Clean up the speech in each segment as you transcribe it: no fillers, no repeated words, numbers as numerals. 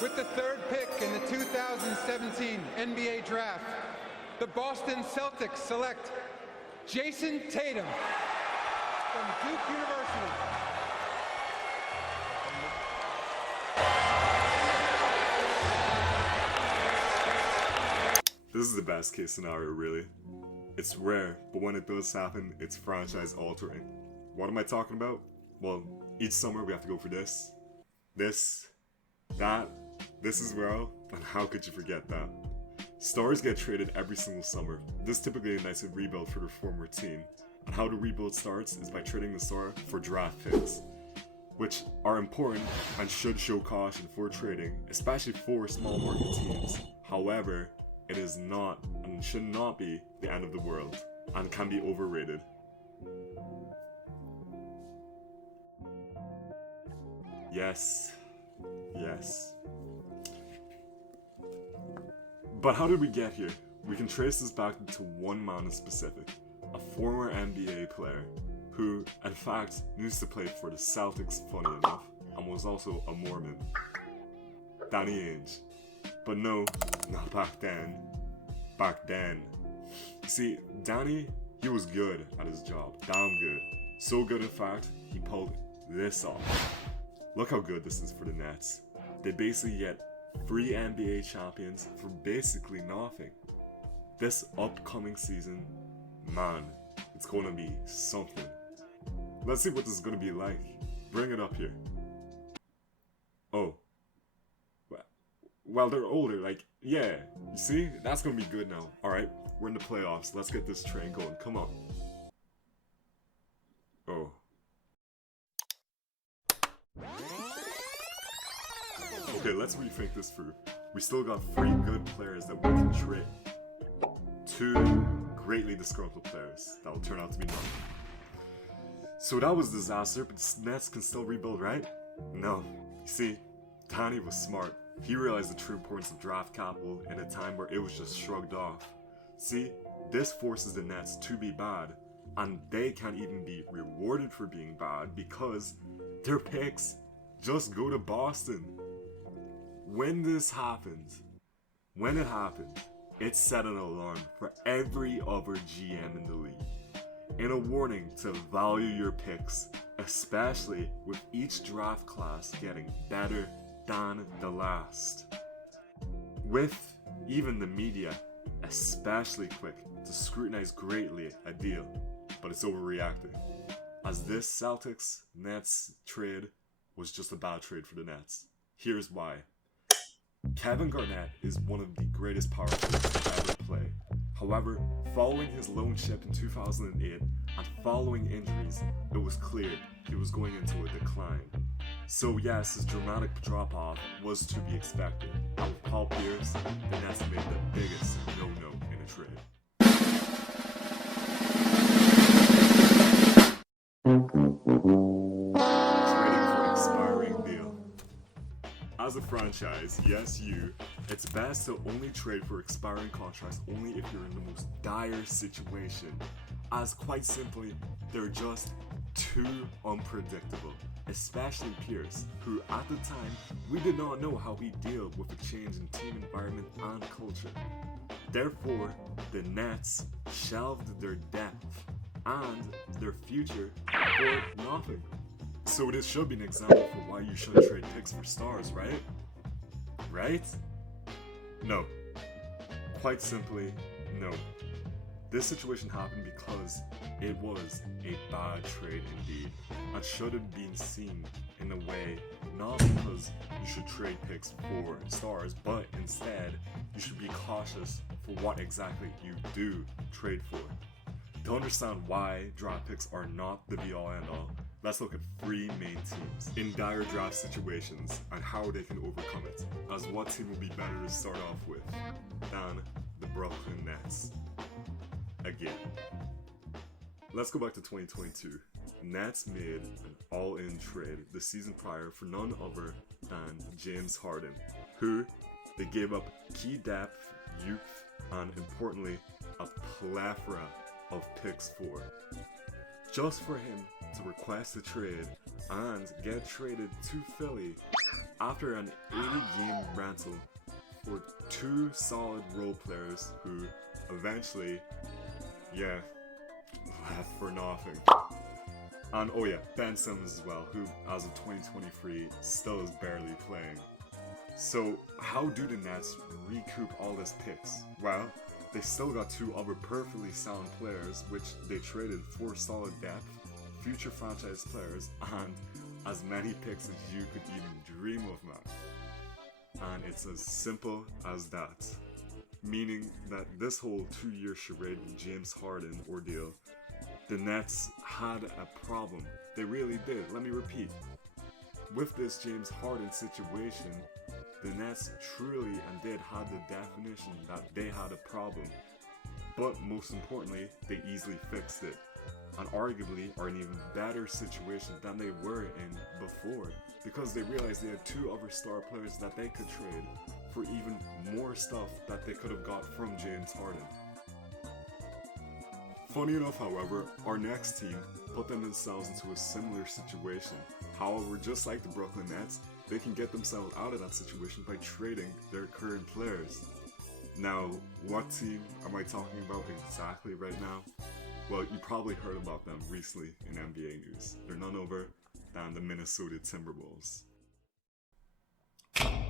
With the third pick in the 2017 NBA Draft, the Boston Celtics select Jason Tatum from Duke University. This is the best case scenario, really. It's rare, but when it does happen, it's franchise altering. What am I talking about? Well, each summer we have to go for this, that, this as well, and how could you forget that? Stars get traded every single summer. This typically ignites a rebuild for their former team. And how the rebuild starts is by trading the star for draft picks, which are important and should show caution for trading, especially for small market teams. However, it is not and should not be the end of the world and can be overrated. Yes. But how did we get here? We can trace this back to one man in specific, a former NBA player who, in fact, used to play for the Celtics, funny enough, and was also a Mormon. Danny Ainge. But no, not back then. Back then. See, Danny, he was good at his job. Damn good. So good, in fact, he pulled this off. Look how good this is for the Nets. They basically get 3 NBA champions for basically nothing. This upcoming season, man, it's gonna be something. Let's see what this is gonna be like. Bring it up here. Oh. Well, they're older, like, yeah. You see? That's gonna be good now. Alright, we're in the playoffs. Let's get this train going. Come on. Oh. Okay, let's rethink this through. We still got 3 good players that we can trade. 2 greatly disgruntled players that will turn out to be nothing. So that was a disaster, but the Nets can still rebuild, right? No. You see, Danny was smart. He realized the true importance of draft capital in a time where it was just shrugged off. See, this forces the Nets to be bad, and they can't even be rewarded for being bad because their picks just go to Boston. When this happens, it set an alarm for every other GM in the league. And a warning to value your picks, especially with each draft class getting better than the last. With even the media especially quick to scrutinize greatly a deal, but it's overreacting. As this Celtics-Nets trade was just a bad trade for the Nets. Here's why. Kevin Durant is one of the greatest power forwards to ever play. However, following his loan ship in 2008 and following injuries, it was clear he was going into a decline. So yes, his dramatic drop-off was to be expected. And with Paul Pierce, the Nets made the biggest no-no in a trade. Trading for an expiring deal. As a franchise, yes you, it's best to only trade for expiring contracts only if you're in the most dire situation, as quite simply, they're just too unpredictable, especially Pierce, who at the time, we did not know how he'd deal with a change in team environment and culture. Therefore, the Nets shelved their depth and their future for nothing. So this should be an example for why you shouldn't trade picks for stars, right? Right? No. Quite simply, no. This situation happened because it was a bad trade indeed, and should have been seen in a way not because you should trade picks for stars, but instead you should be cautious for what exactly you do trade for. To understand why draft picks are not the be-all end-all, let's look at 3 main teams in dire draft situations and how they can overcome it, as what team will be better to start off with than the Brooklyn Nets. Again. Let's go back to 2022. Nets made an all-in trade the season prior for none other than James Harden, who they gave up key depth, youth, and importantly, a plethora of picks for. Just for him to request a trade and get traded to Philly after an 80-game rental for 2 solid role players who eventually, left for nothing. And oh yeah, Ben Simmons as well, who as of 2023 still is barely playing. So how do the Nets recoup all this picks? Well, they still got 2 other perfectly sound players which they traded for solid depth, future franchise players, and as many picks as you could even dream of, man. And it's as simple as that. Meaning that this whole 2-year charade with James Harden ordeal, the Nets had a problem. They really did. Let me repeat. With this James Harden situation, the Nets truly and did have the definition that they had a problem. But most importantly, they easily fixed it. And arguably are in an even better situation than they were in before, because they realized they had 2 other star players that they could trade for even more stuff that they could have got from James Harden. Funny enough, however, our next team put themselves into a similar situation. However, just like the Brooklyn Nets, they can get themselves out of that situation by trading their current players. Now, what team am I talking about exactly right now? Well, you probably heard about them recently in NBA news. They're none other than the Minnesota Timberwolves.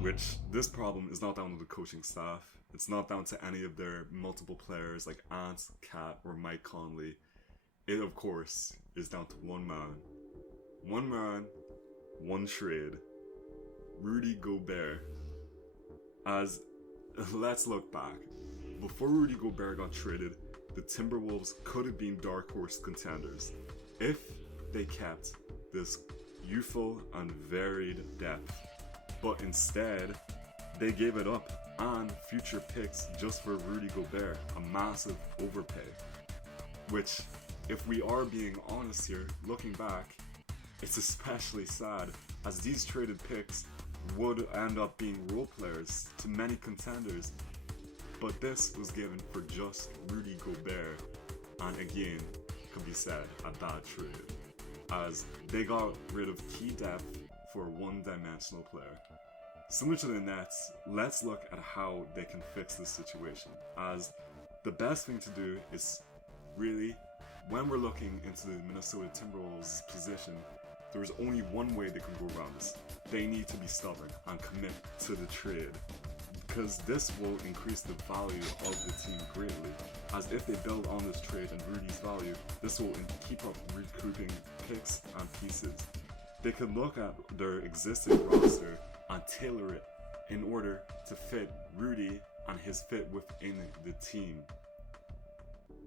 Which, this problem is not down to the coaching staff. It's not down to any of their multiple players like Ant, Cat, or Mike Conley. It, of course, is down to one man. One man, one trade. Rudy Gobert. As, let's look back. Before Rudy Gobert got traded, the Timberwolves could have been dark horse contenders if they kept this youthful and varied depth. But instead, they gave it up and future picks just for Rudy Gobert, a massive overpay. Which, if we are being honest here, looking back, it's especially sad, as these traded picks would end up being role players to many contenders. But this was given for just Rudy Gobert, and again, could be said, a bad trade, as they got rid of key depth for a one-dimensional player. Similar to the Nets, let's look at how they can fix this situation, as the best thing to do is really, when we're looking into the Minnesota Timberwolves' position, there's only one way they can go around this. They need to be stubborn and commit to the trade, because this will increase the value of the team greatly, as if they build on this trade and Rudy's value, this will keep up recouping picks and pieces. They could look at their existing roster and tailor it in order to fit Rudy and his fit within the team.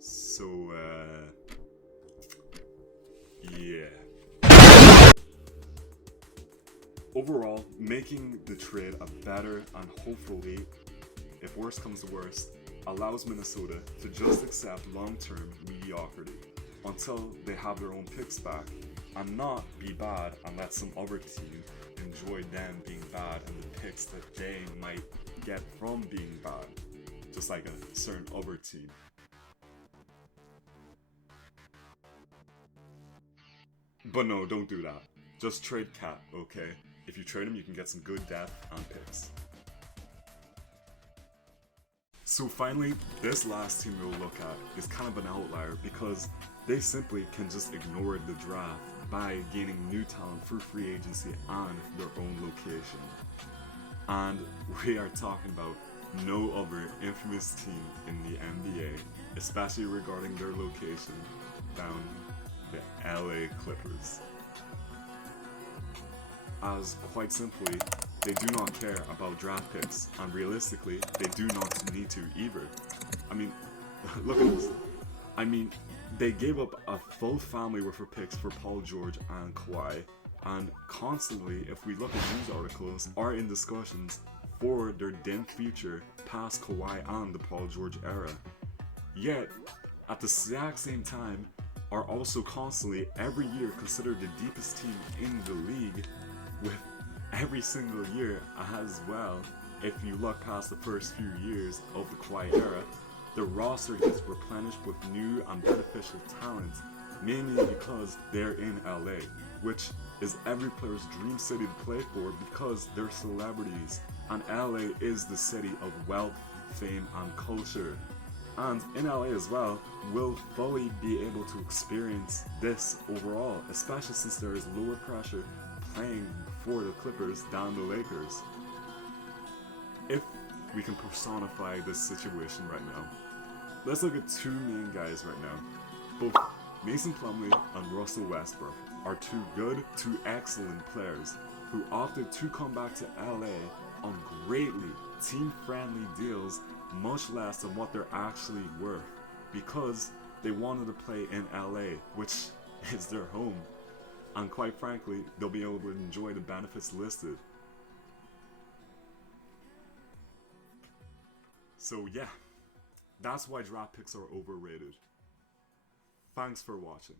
So, yeah. Overall, making the trade a better and hopefully, if worse comes to worst, allows Minnesota to just accept long-term mediocrity until they have their own picks back and not be bad and let some other team enjoy them being bad and the picks that they might get from being bad, just like a certain other team. But no, don't do that. Just trade Cat, okay? If you trade him, you can get some good depth and picks. So finally, this last team we'll look at is kind of an outlier because they simply can just ignore the draft by gaining new talent through free agency and their own location. And we are talking about no other infamous team in the NBA, especially regarding their location, than the LA Clippers. As quite simply, they do not care about draft picks, and realistically, they do not need to either. I mean, look at this. I mean, they gave up a full family worth of picks for Paul George and Kawhi, and constantly, if we look at news articles, are in discussions for their dim future past Kawhi and the Paul George era. Yet, at the exact same time, are also constantly, every year, considered the deepest team in the league, with every single year as well. If you look past the first few years of the Kawhi era, the roster gets replenished with new and beneficial talent, mainly because they're in LA. which is every player's dream city to play for because they're celebrities, and LA is the city of wealth, fame, and culture. And in LA as well, we'll fully be able to experience this overall, especially since there is lower pressure playing for the Clippers than the Lakers. If we can personify this situation right now, let's look at two main guys right now. Both Mason Plumlee and Russell Westbrook are two good, two excellent players who opted to come back to LA on greatly team-friendly deals, much less than what they're actually worth, because they wanted to play in LA, which is their home, and quite frankly, they'll be able to enjoy the benefits listed. So yeah, that's why draft picks are overrated. Thanks for watching.